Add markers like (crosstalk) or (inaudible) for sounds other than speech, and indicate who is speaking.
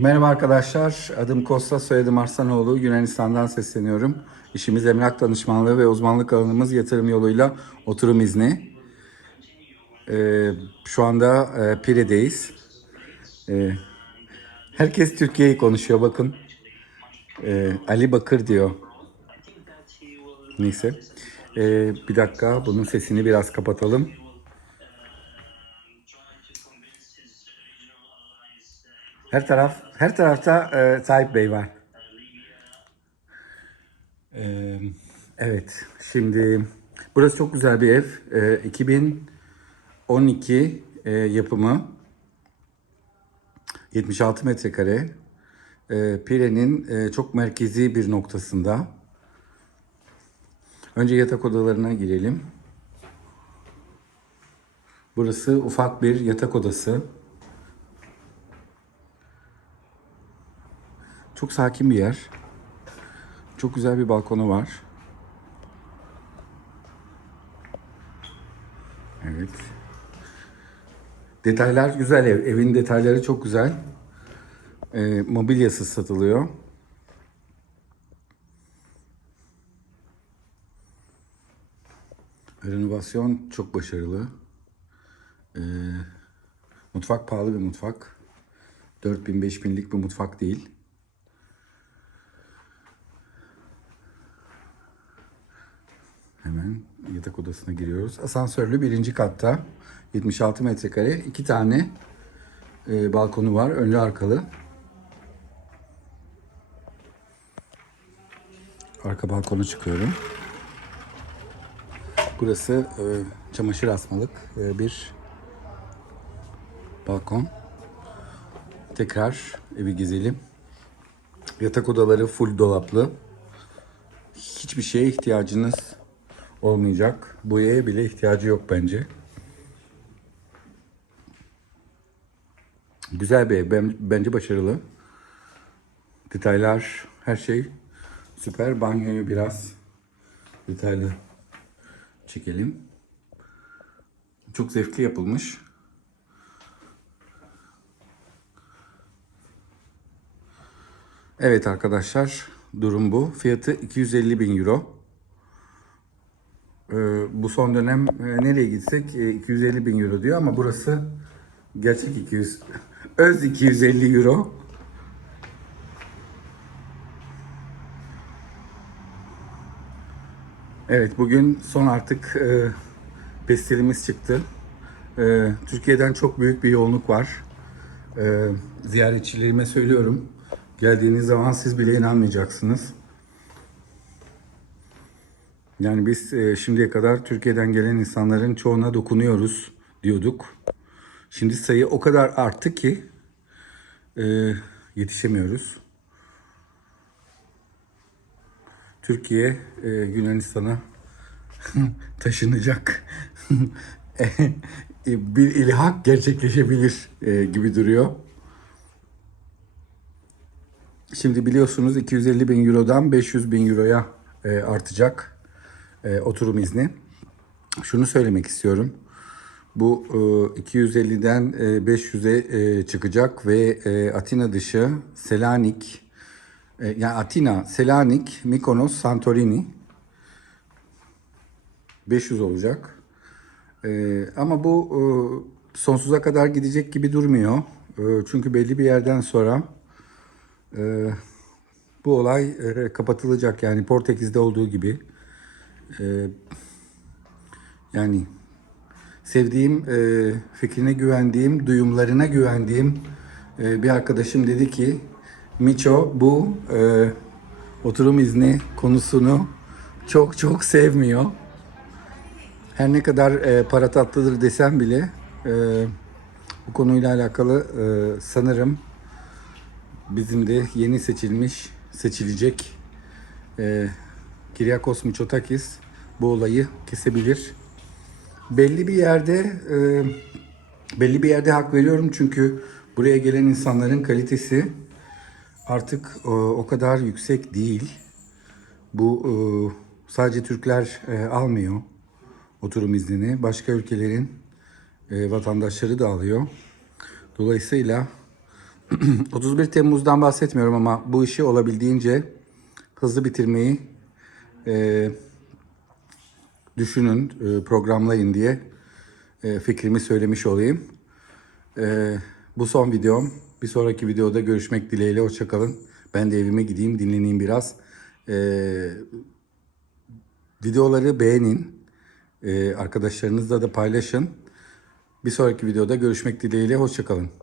Speaker 1: Merhaba arkadaşlar, adım Kosta, soyadım Arslanoğlu. Yunanistan'dan sesleniyorum. İşimiz emlak danışmanlığı ve uzmanlık alanımız yatırım yoluyla oturum izni. Ee, şu anda e, Pire'deyiz. Ee, herkes Türkiye'yi konuşuyor bakın. Ee, Ali Bakır diyor. Neyse. Ee, bir dakika, bunun sesini biraz kapatalım. Her taraf, her tarafta e, Tayyip Bey var. Ee, evet, şimdi burası çok güzel bir ev. Ee, 2012 e, yapımı. 76 metrekare. Ee, Pire'nin e, çok merkezi bir noktasında. Önce yatak odalarına girelim. Burası ufak bir yatak odası. Çok sakin bir yer. Çok güzel bir balkonu var. Evet. Detaylar güzel ev. Evin detayları çok güzel. Ee, mobilyası satılıyor. Renovasyon çok başarılı. Ee, mutfak pahalı bir mutfak. 4000-5000'lik bir mutfak değil. Hemen yatak odasına giriyoruz. Asansörlü birinci katta 76 metrekare iki tane e, balkonu var. Önlü arkalı. Arka balkona çıkıyorum. Burası e, çamaşır asmalık e, bir balkon. Tekrar evi gezelim. Yatak odaları full dolaplı. Hiçbir şeye ihtiyacınız olmayacak. Boyaya bile ihtiyacı yok bence. Güzel bir ev. Ben, bence başarılı. Detaylar, her şey süper. Banyoyu biraz detaylı çekelim. Çok zevkli yapılmış. Evet arkadaşlar durum bu. Fiyatı 250 bin euro. Ee, bu son dönem e, nereye gitsek e, 250 bin euro diyor ama burası gerçek 200 (laughs) öz 250 euro. Evet bugün son artık e, pestilimiz çıktı. E, Türkiye'den çok büyük bir yoğunluk var. E, ziyaretçilerime söylüyorum. Geldiğiniz zaman siz bile inanmayacaksınız. Yani biz e, şimdiye kadar Türkiye'den gelen insanların çoğuna dokunuyoruz diyorduk. Şimdi sayı o kadar arttı ki e, yetişemiyoruz. Türkiye e, Yunanistan'a (laughs) taşınacak (laughs) E, bir ilhak gerçekleşebilir gibi duruyor. Şimdi biliyorsunuz 250 bin eurodan 500 bin euroya artacak e, oturum izni. Şunu söylemek istiyorum. Bu e, 250'den e, 500'e e, çıkacak ve e, Atina dışı Selanik, e, yani Atina, Selanik, Mikonos, Santorini 500 olacak. E, ama bu e, sonsuza kadar gidecek gibi durmuyor. E, çünkü belli bir yerden sonra e, bu olay e, kapatılacak. Yani Portekiz'de olduğu gibi. E, yani sevdiğim, e, fikrine güvendiğim, duyumlarına güvendiğim e, bir arkadaşım dedi ki Miço bu e, oturum izni konusunu çok çok sevmiyor. Her ne kadar e, para tatlıdır desem bile e, bu konuyla alakalı e, sanırım bizim de yeni seçilmiş, seçilecek e, Kyriakos Mitsotakis bu olayı kesebilir. Belli bir yerde e, belli bir yerde hak veriyorum çünkü buraya gelen insanların kalitesi artık e, o kadar yüksek değil. Bu e, sadece Türkler e, almıyor oturum iznini. Başka ülkelerin e, vatandaşları da alıyor. Dolayısıyla (clears throat) 31 Temmuz'dan bahsetmiyorum ama bu işi olabildiğince hızlı bitirmeyi e, düşünün, e, programlayın diye e, fikrimi söylemiş olayım. E, bu son videom. Bir sonraki videoda görüşmek dileğiyle. Hoşçakalın. Ben de evime gideyim, dinleneyim biraz. Videoları beğenin. Arkadaşlarınızla da paylaşın. Bir sonraki videoda görüşmek dileğiyle. Hoşçakalın.